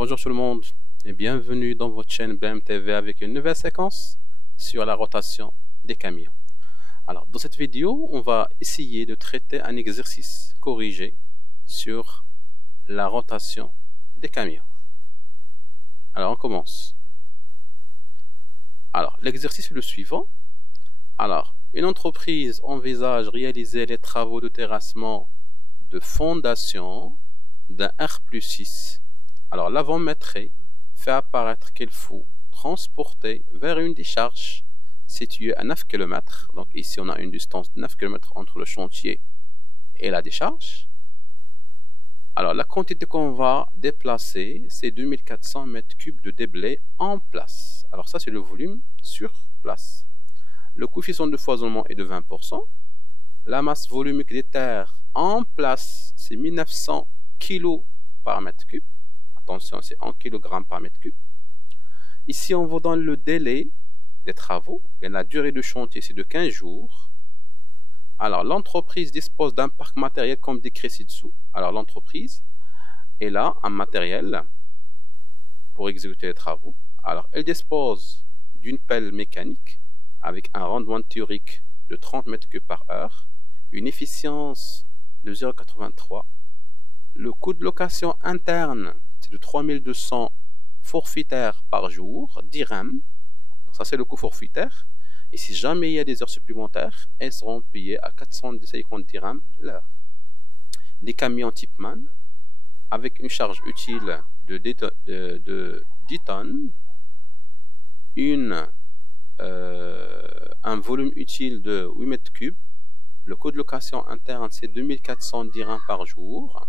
Bonjour tout le monde et bienvenue dans votre chaîne BMTV avec une nouvelle séquence sur la rotation des camions. Alors dans cette vidéo, on va essayer de traiter un exercice corrigé sur la rotation des camions. Alors on commence. Alors l'exercice est le suivant. Alors une entreprise envisage réaliser les travaux de terrassement de fondation d'un R+6. Alors l'avant-maîtrise fait apparaître qu'il faut transporter vers une décharge située à 9 km. Donc ici on a une distance de 9 km entre le chantier et la décharge. Alors la quantité qu'on va déplacer, c'est 2400 m3 de déblai en place. Alors ça c'est le volume sur place. Le coefficient de foisonnement est de 20%. La masse volumique des terres en place, c'est 1900 kg par mètre cube. Attention, c'est en kg par mètre cube. Ici, on vous donne le délai des travaux. Et la durée de chantier, c'est de 15 jours. Alors, l'entreprise dispose d'un parc matériel comme décrit ci-dessous. Alors, l'entreprise est là, un matériel pour exécuter les travaux. Alors, elle dispose d'une pelle mécanique avec un rendement théorique de 30 m3 par heure, une efficience de 0,83. Le coût de location interne, c'est de 3200 forfaitaires par jour, dirhams. Donc ça, c'est le coût forfaitaire. Et si jamais il y a des heures supplémentaires, elles seront payées à 450 dirhams l'heure. Des camions type MAN, avec une charge utile de 10 tonnes, un volume utile de 8 mètres cubes. Le coût de location interne, c'est 2400 dirhams par jour.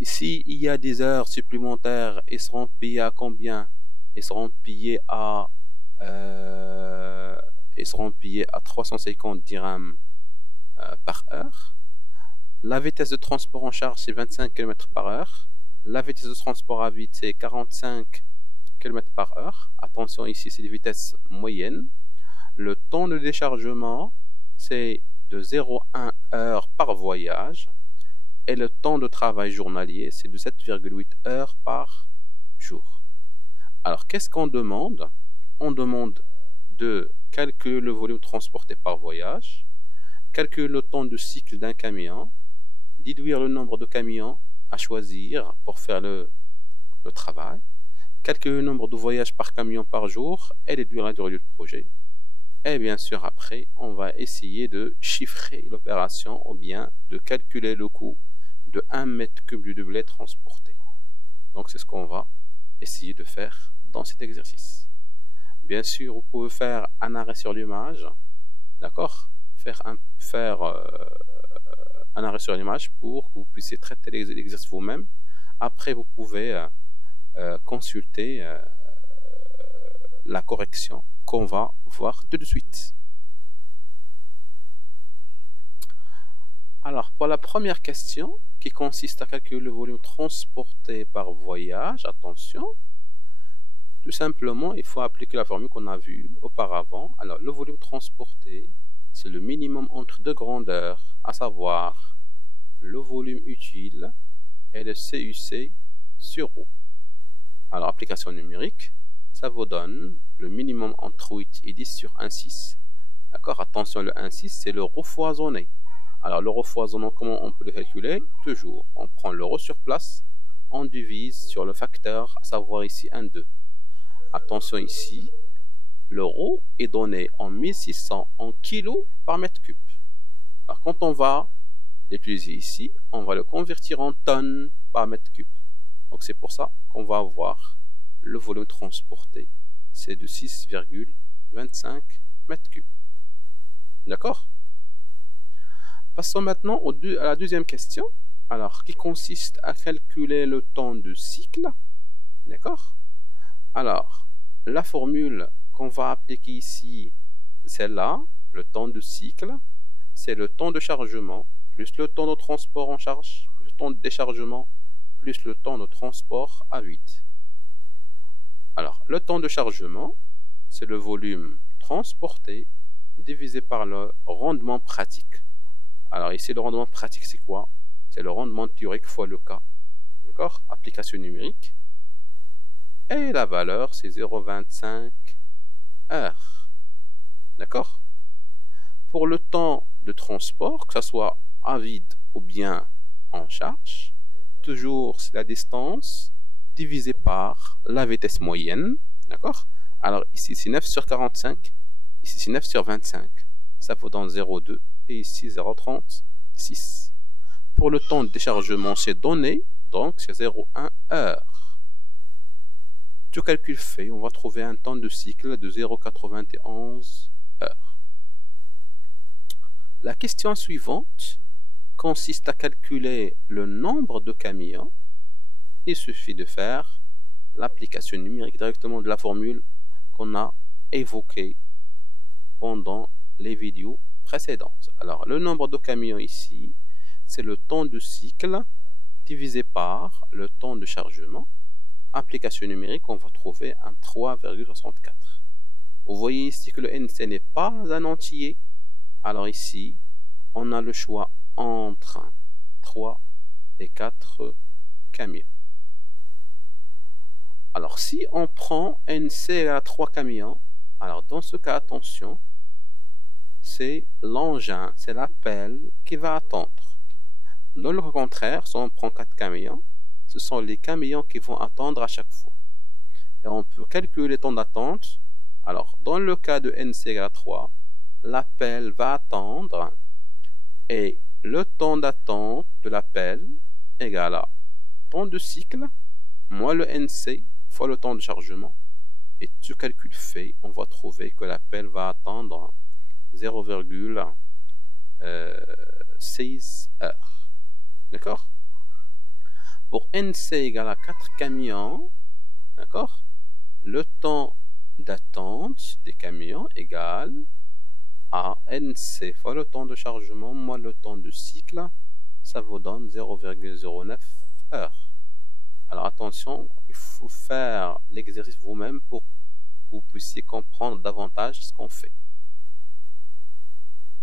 Ici, il y a des heures supplémentaires. Elles seront payées à combien? Elles seront payées à 350 dirhams par heure. La vitesse de transport en charge, c'est 25 km par heure. La vitesse de transport à vide, c'est 45 km par heure. Attention, ici, c'est des vitesses moyennes. Le temps de déchargement, c'est de 0,1 heure par voyage. Et le temps de travail journalier, c'est de 7,8 heures par jour. Alors, qu'est-ce qu'on demande? On demande de calculer le volume transporté par voyage, calculer le temps de cycle d'un camion, déduire le nombre de camions à choisir pour faire le travail, calculer le nombre de voyages par camion par jour et déduire la durée du projet. Et bien sûr, après, on va essayer de chiffrer l'opération ou bien de calculer le coût de 1 mètre cube de déblai transporté. Donc, c'est ce qu'on va essayer de faire dans cet exercice. Bien sûr, vous pouvez faire un arrêt sur l'image, d'accord? Faire un arrêt sur l'image pour que vous puissiez traiter l'exercice vous-même. Après, vous pouvez consulter la correction qu'on va voir tout de suite. Alors, pour la première question, qui consiste à calculer le volume transporté par voyage, attention, tout simplement, il faut appliquer la formule qu'on a vue auparavant. Alors, le volume transporté, c'est le minimum entre deux grandeurs, à savoir le volume utile et le CUC sur O. Alors, application numérique, ça vous donne le minimum entre 8 et 10 sur 1,6. D'accord? Attention, le 1,6, c'est le refoisonné. Alors, le refoisonnement, comment on peut le calculer? Toujours, on prend l'euro sur place, on divise sur le facteur, à savoir ici 1,2. Attention ici, l'euro est donné en 1600 en kilos par mètre cube. Alors, quand on va l'utiliser ici, on va le convertir en tonnes par mètre cube. Donc, c'est pour ça qu'on va avoir le volume transporté, c'est de 6,25 mètres cubes. D'accord? Passons maintenant à la deuxième question, alors qui consiste à calculer le temps de cycle. D'accord? Alors, la formule qu'on va appliquer ici, c'est celle-là, le temps de cycle, c'est le temps de chargement, plus le temps de transport en charge, plus le temps de déchargement, plus le temps de transport à vide. Alors, le temps de chargement, c'est le volume transporté divisé par le rendement pratique. Alors ici, le rendement pratique, c'est quoi? C'est le rendement théorique fois le cas. D'accord? Application numérique. et la valeur, c'est 0,25 heures. D'accord? Pour le temps de transport, que ce soit à vide ou bien en charge, toujours c'est la distance divisée par la vitesse moyenne. D'accord? Alors ici, c'est 9 sur 45. Ici, c'est 9 sur 25. Ça vaut dans 0,2 et ici 0,36. Pour le temps de déchargement, c'est donné, donc c'est 0,1 heure. Tout calcul fait, on va trouver un temps de cycle de 0,91 heures. La question suivante consiste à calculer le nombre de camions. Il suffit de faire l'application numérique directement de la formule qu'on a évoquée pendant les vidéos précédentes. Alors, le nombre de camions ici, c'est le temps de cycle divisé par le temps de chargement. Application numérique, on va trouver un 3,64. Vous voyez ici que le NC n'est pas un entier. Alors ici, on a le choix entre 3 et 4 camions. Alors si on prend NC égale à 3 camions, alors dans ce cas, attention, c'est l'engin, c'est la pelle qui va attendre. Dans le cas contraire, si on prend 4 camions, ce sont les camions qui vont attendre à chaque fois. Et on peut calculer le temps d'attente. Alors, dans le cas de NC égale à 3, la pelle va attendre et le temps d'attente de la pelle égale à temps de cycle moins le NC fois le temps de chargement. Et tout calcul fait, on va trouver que la pelle va attendre 0,6 heures. D'accord? Pour NC égale à 4 camions, d'accord? Le temps d'attente des camions égale à NC fois le temps de chargement moins le temps de cycle, ça vous donne 0,09 heures. Alors attention, il faut faire l'exercice vous-même pour que vous puissiez comprendre davantage ce qu'on fait.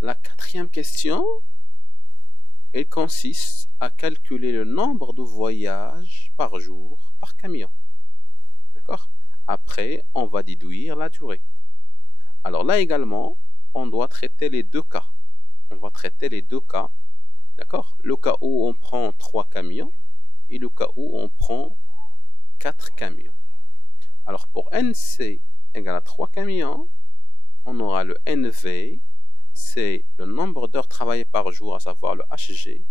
La quatrième question, elle consiste à calculer le nombre de voyages par jour par camion. D'accord? Après, on va déduire la durée. Alors là également, on doit traiter les deux cas. On va traiter les deux cas. D'accord? Le cas où on prend 3 camions et le cas où on prend 4 camions. Alors pour NC égale à 3 camions, on aura le NV, c'est le nombre d'heures travaillées par jour, à savoir le HG,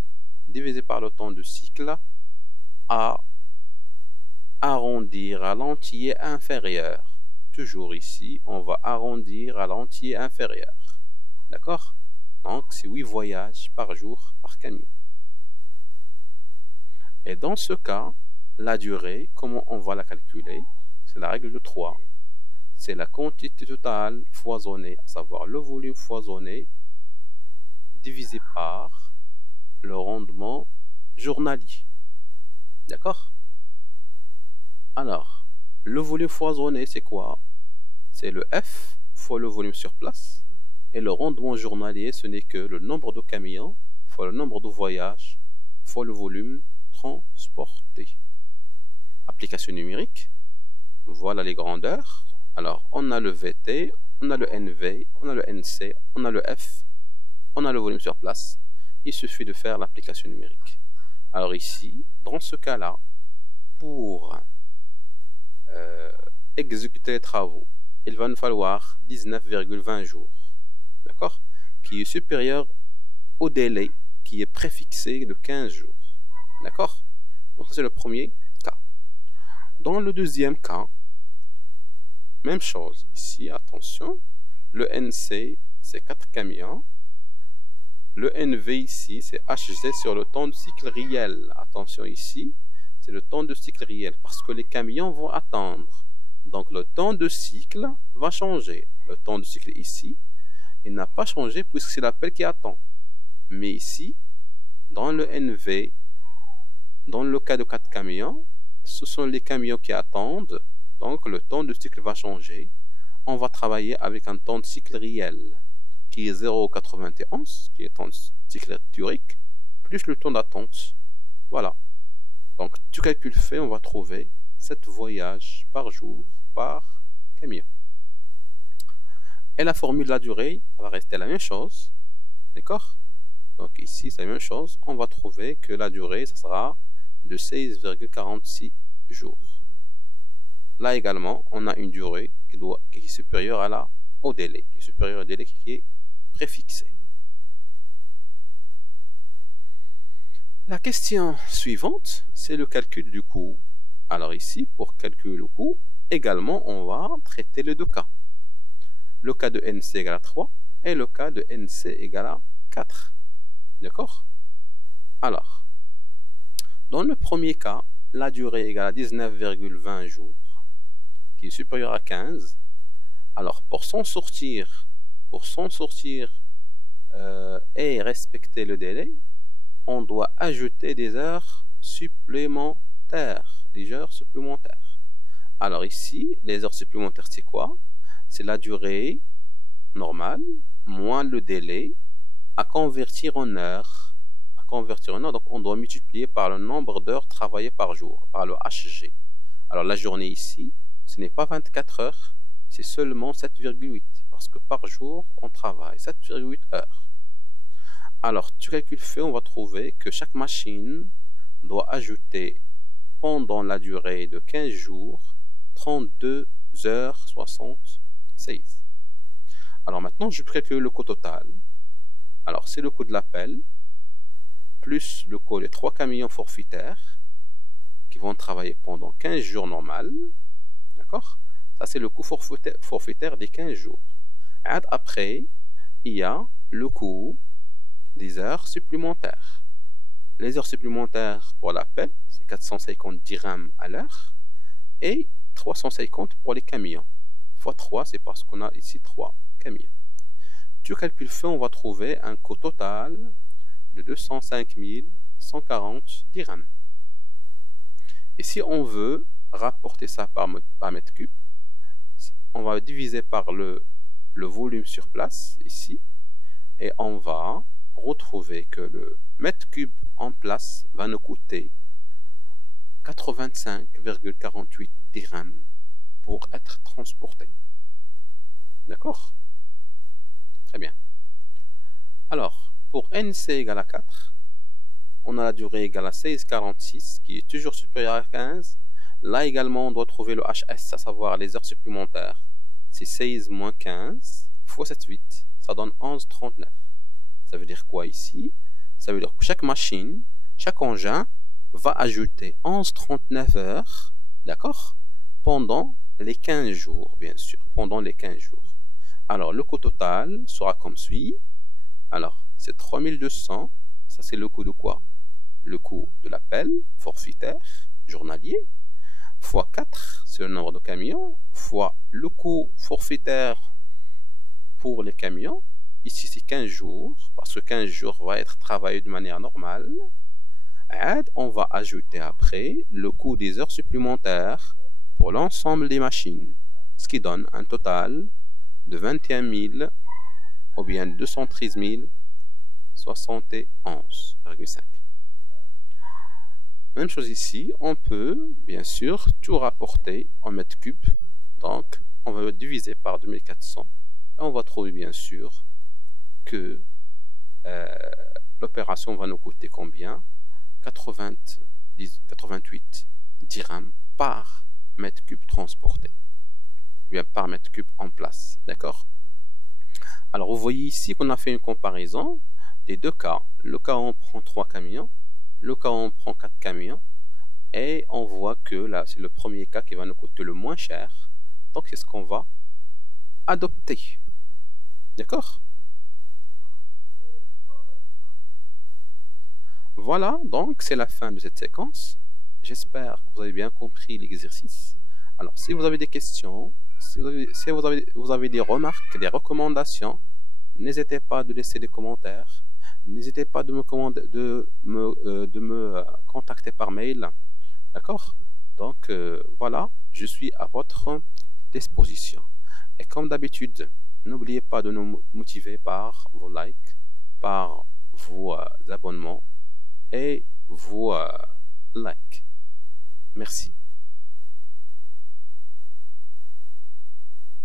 divisé par le temps de cycle, à arrondir à l'entier inférieur. Toujours ici, on va arrondir à l'entier inférieur. D'accord? Donc, c'est 8 voyages par jour par camion. Et dans ce cas, la durée, comment on va la calculer? C'est la règle de 3. C'est la quantité totale foisonnée, à savoir le volume foisonné, divisé par le rendement journalier. D'accord? Alors, le volume foisonné, c'est quoi? C'est le F fois le volume sur place. Et le rendement journalier, ce n'est que le nombre de camions fois le nombre de voyages fois le volume transporté. Application numérique. Voilà les grandeurs. Alors, on a le VT, on a le NV, on a le NC, on a le F, on a le volume sur place. Il suffit de faire l'application numérique. Alors ici, dans ce cas-là, pour exécuter les travaux, il va nous falloir 19,20 jours. D'accord? Qui est supérieur au délai qui est préfixé de 15 jours. D'accord? Donc ça c'est le premier cas. Dans le deuxième cas, même chose. Ici, attention, le NC c'est 4 camions. Le NV ici c'est HG sur le temps de cycle réel. Attention ici, c'est le temps de cycle réel parce que les camions vont attendre. Donc le temps de cycle va changer. Le temps de cycle ici, il n'a pas changé puisque c'est la pelle qui attend. Mais ici, dans le NV, dans le cas de 4 camions, ce sont les camions qui attendent. Donc le temps de cycle va changer. On va travailler avec un temps de cycle réel qui est 0,91, qui est temps de cycle théorique, plus le temps d'attente. Voilà. Donc, tout calcul fait, on va trouver 7 voyages par jour par camion. Et la formule de la durée, ça va rester la même chose. D'accord? Donc ici, c'est la même chose. On va trouver que la durée, ça sera de 16,46 jours. Là également, on a une durée qui est supérieure au délai, qui est supérieur au délai qui est préfixé. La question suivante, c'est le calcul du coût. Alors ici, pour calculer le coût, également, on va traiter les deux cas. Le cas de NC égale à 3 et le cas de NC égale à 4. D'accord? Alors, dans le premier cas, la durée égale à 19,20 jours, qui est supérieure à 15. Alors, pour s'en sortir et respecter le délai, on doit ajouter des heures supplémentaires. Alors ici, les heures supplémentaires, c'est quoi? C'est la durée normale moins le délai à convertir en heures. Donc on doit multiplier par le nombre d'heures travaillées par jour, par le HG. Alors la journée ici, ce n'est pas 24 heures, c'est seulement 7,8, parce que par jour, on travaille 7,8 heures. Alors, du calcul fait, on va trouver que chaque machine doit ajouter pendant la durée de 15 jours 32h66. Alors maintenant, je calcule le coût total. Alors, c'est le coût de l'appel, plus le coût des 3 camions forfaitaires qui vont travailler pendant 15 jours normal. D'accord? Ça, c'est le coût forfaitaire des 15 jours. Après, il y a le coût des heures supplémentaires. Les heures supplémentaires pour l'appel, c'est 450 dirhams à l'heure et 350 pour les camions. Fois 3, c'est parce qu'on a ici 3 camions. Du calcul fait, on va trouver un coût total de 205 140 dirhams. Et si on veut rapporter ça par mètre cube, on va diviser par le volume sur place, ici, et on va retrouver que le mètre cube en place va nous coûter 85,48 dirhams pour être transporté. D'accord? Très bien. Alors, pour NC égale à 4, on a la durée égale à 16,46 qui est toujours supérieure à 15. Là également, on doit trouver le HS, à savoir les heures supplémentaires. C'est 16 moins 15 fois 7,8. Ça donne 11,39. Ça veut dire quoi ici? Ça veut dire que chaque machine, chaque engin va ajouter 11,39 heures, d'accord? Pendant les 15 jours, bien sûr. Pendant les 15 jours. Alors, le coût total sera comme suit. Alors, c'est 3200. Ça, c'est le coût de quoi? Le coût de l'appel forfaitaire journalier, fois 4, c'est le nombre de camions, fois le coût forfaitaire pour les camions. Ici, c'est 15 jours, parce que 15 jours va être travaillé de manière normale. On va ajouter après le coût des heures supplémentaires pour l'ensemble des machines, ce qui donne un total de 21 000 ou bien 213 071,5. Même chose ici, on peut bien sûr tout rapporter en mètres cubes. Donc, on va diviser par 2400 et on va trouver bien sûr que l'opération va nous coûter combien? 88 dirhams par mètre cube transporté, ou bien par mètre cube en place, d'accord? Alors vous voyez ici qu'on a fait une comparaison des deux cas, le cas où on prend 3 camions, le cas où on prend 4 camions, et on voit que là c'est le premier cas qui va nous coûter le moins cher, donc c'est ce qu'on va adopter, d'accord? Voilà, donc c'est la fin de cette séquence. J'espère que vous avez bien compris l'exercice. Alors, si vous avez des questions, si vous avez des remarques, des recommandations, n'hésitez pas à laisser des commentaires. N'hésitez pas de me contacter par mail. D'accord? Donc, voilà, je suis à votre disposition. Et comme d'habitude, n'oubliez pas de nous motiver par vos likes, par vos abonnements et vos likes. Merci.